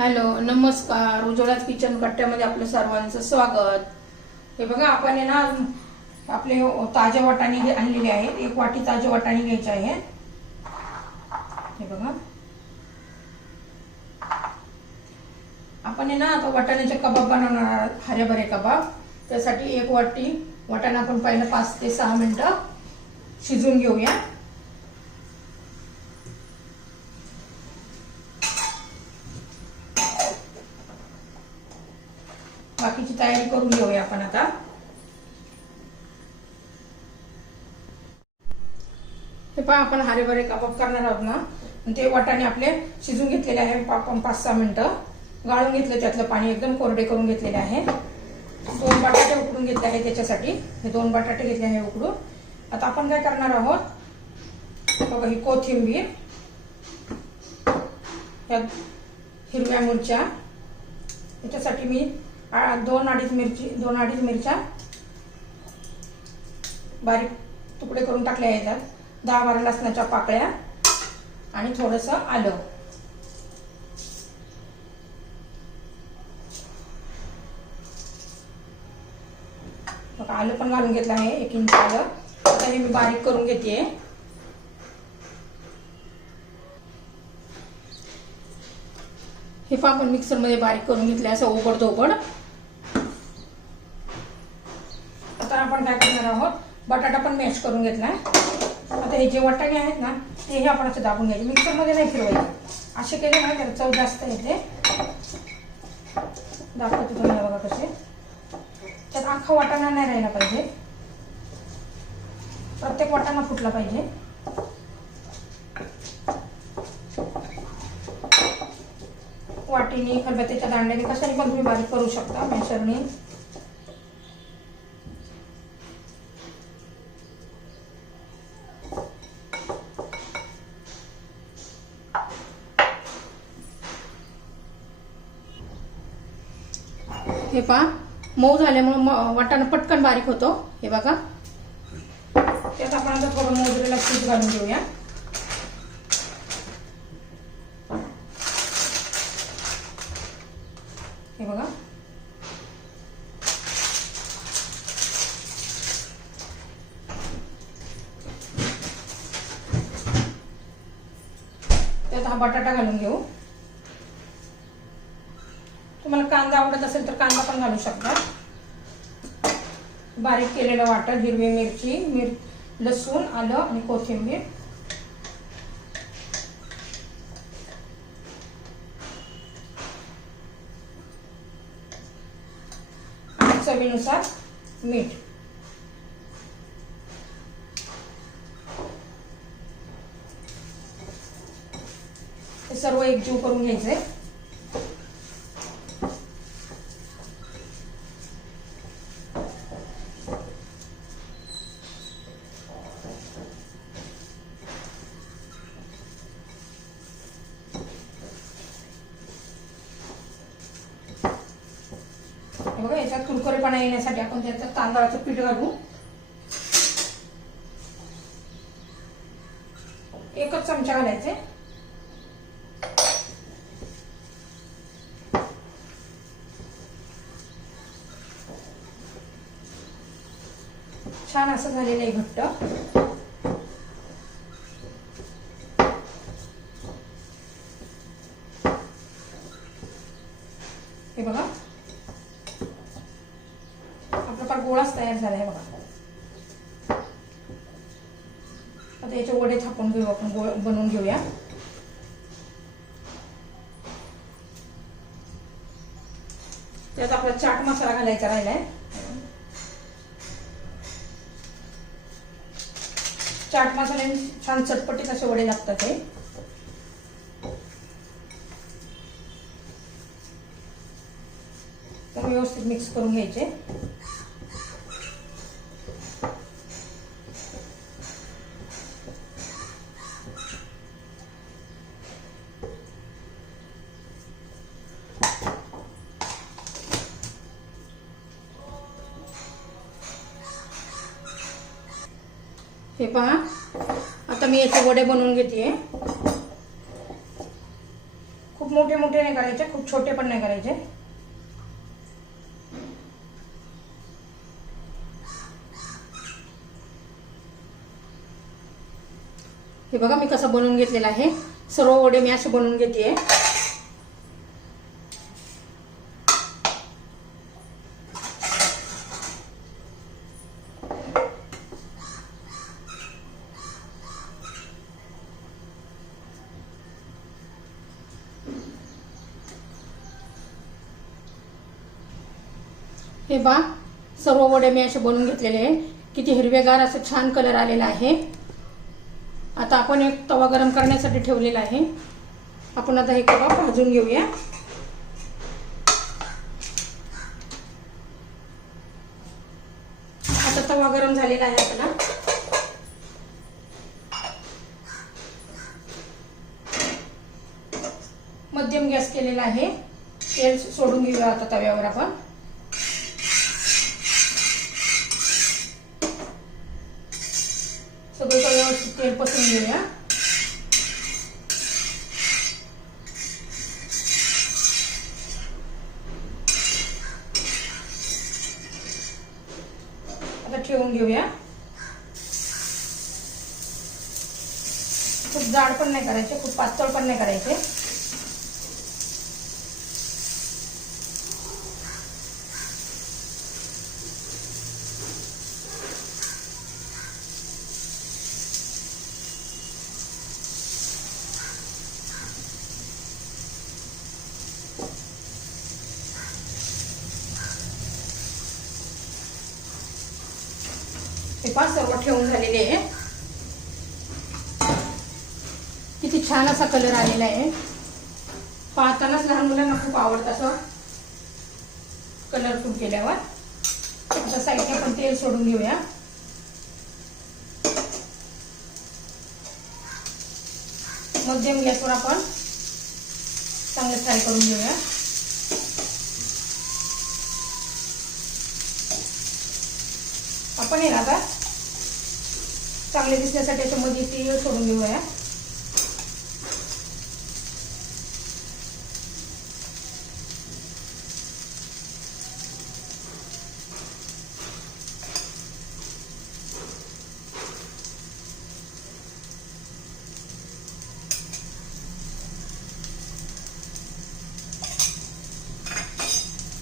Hello नमस्कार. उज्ज्वलाच kitchen कट्ट्यामध्ये आपलं सर्वांचं स्वागत. हे बघा आपण आहे ना आपले ताजे वाटाणे आणलेले आहेत एक वाटी ताजे वाटाणे घ्यायचे आहे हे बघा. आपण आहे ना आता वाटाण्याचे कबाब बनवणार आहोत हरेभरे कबाब. त्यासाठी एक वाटी वाटाणा आपण पहिलं पाच ते सहा मिनिटं शिजून घेऊया बाकीची तयारी करून घेऊया आपण आता. हे पहा आपण हरेभरे कबाब करणार आहोत ना? ते वाटाणे आपले शिजून घेतलेले आहे पाच सहा मिनिटं. गाळून घेतलं त्यातलं पाणी एकदम कोरडे करून घेतलेले आहे. दोन बटाटे उकडून घेतले आहे त्याच्यासाठी. हे दोन बटाटे घेतले आहे उकडून. आता आपण काय करणार आहोत? बघा ही कोथिंबीर ह्या हिरव्या मिरच्या. त्याच्यासाठी मी दोन अडीच मिरची दोन अडीच मिरच्या बारीक तुकडे करून टाकल्या याच्यात. दहा बारा लसणाच्या पाकळ्या आणि थोडंसं आलं. बघा आलं पण घालून घेतलं आहे एक इंच आलं. आता हे मी बारीक करून घेते. हे पण मिक्सरमध्ये बारीक करून घेतले असं ओबड धोबड आता आपण काय करणार आहोत? बटाटा पण मॅश करून घेतलाय. आता हे जे वाटाणे आहेत ना ते हे आपण असं दाबून घ्यायचे. मिक्सरमध्ये नाही फिरवायचे. असे केले ना तर चव जास्त येते. दाखवते तुम्हाला बघा कसे. त्यात अख्खा वाटाणा नाही राहिला पाहिजे. प्रत्येक वाटाणा फुटला पाहिजे. वाटीने खलबत्त्याच्या दांड्याने कशाने पण तुम्ही बारीक करू शकता मॅशरने. हे पहा मऊ झाल्यामुळे म- वाटाणा पटकन बारीक होतो. हे बघा. त्यात आपण आता थोडं मोजरेला पीठ घालून घेऊया. हे बघा. त्यात हा बटाटा घालून घेऊ. तुम्हाला कांदा आवडत असेल तर कांदा पण घालू शकता. बारीक केलेलं वाटण हिरवी मिरची मिर लसूण आलं आणि कोथिंबीर. आणि चवीनुसार मीठ. हे सर्व एकजीव करून घ्यायचंय. बघा याच्यात कुरकुरेपणा येण्यासाठी आपण त्याच्यात तांदळाचं पीठ घालू. एकच चमचा घालायचे. छान असं झालेलं आहे घट्ट हे बघा हा प्रकार गोळाच तयार झाला आहे बघा आता याचे वडे थापून घेऊ आपण गोळ बनवून घेऊया. त्यात आपला चाट मसाला घालायचा राहिलाय. चाट मसाल्याने छान चटपटीत असे वडे लागतात हे तर व्यवस्थित मिक्स करून घ्यायचे. हे पहा. आता मी याचे वडे बनवून घेते. खूप मोठे मोठे नाही करायचे खूप छोटे पण नाही करायचे. हे बघा मी कसं बनवून घेतलेलं आहे. सर्व वडे मी असे बनवून घेते. हे बा सर्व वडे मी असे बनवून घेतलेले आहे. किती हिरवेगार असं छान कलर आलेला आहे. आता आपण एक तवा गरम करण्यासाठी ठेवलेला आहे. आपण आता हे कबाब भाजून घेऊया. आता तवा गरम झालेला आहे आपला. मध्यम गॅस केलेला आहे. तेल सोडून घेऊया आता तव्यावर आपण. सगळीकडे व्यवस्थित तेल पसरून घेऊया. आता ठेवून घेऊया. खूप जाड पण नाही करायचे खूप पातळ पण नाही करायचे. हे पाच सर्व ठेवून झालेले आहे. किती छान असा कलर आलेला आहे. पाहतानाच लहान मुलांना खूप आवडतं असं कलरफुल केल्यावर. आता साईडने आपण तेल सोडून घेऊया. मध्यम गॅसवर आपण चांगलं फ्राय करून घेऊया. आपण आहे ना आता चांगले दिसण्यासाठी याच्यामध्ये तीळ सोडून घेऊया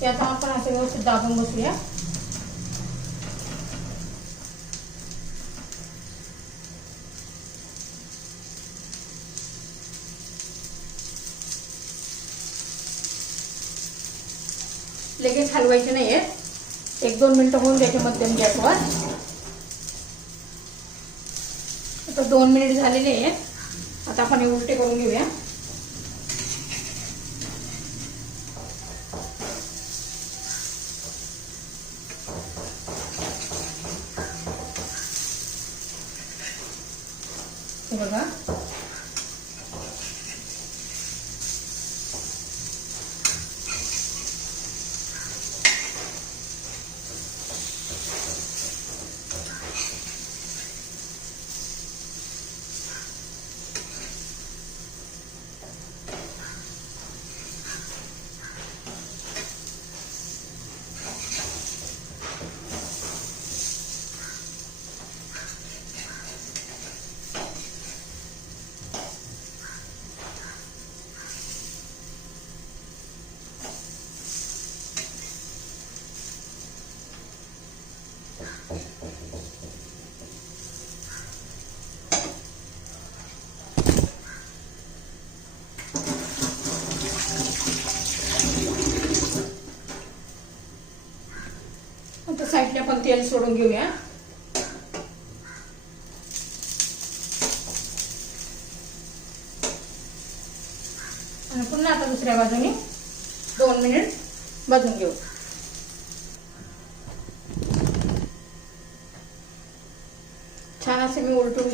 ते आता आपण असं व्यवस्थित दाबून बसूया. हलवायचे नाही आहेत एक दोन मिनिटं होऊन द्यायचे मध्यम गॅसवर आता दोन मिनिट झालेले आहेत. आता आपण हे उलटे करून घेऊया. बघा. आता साईडला आपण तेल सोडून घेऊया. आणि पुन्हा आता दुसऱ्या बाजूने दोन मिनिट भाजून घेऊ.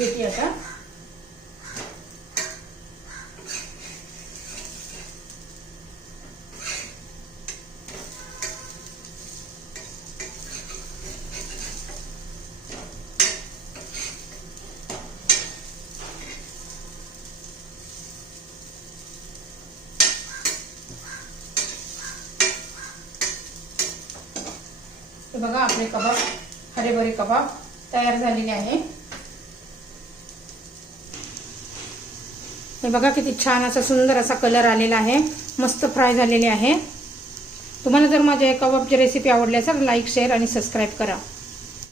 घेते आता. बघा आपले कबाब हरेभरे कबाब तयार झालेले आहे. हे बघा किती छान असा सुंदर असा कलर आलेला आहे. मस्त फ्राय झालेले आहे. तुम्हाला जर माझ्या या कबाबची रेसिपी आवडली असेल लाईक शेअर आणि सबस्क्राईब करा.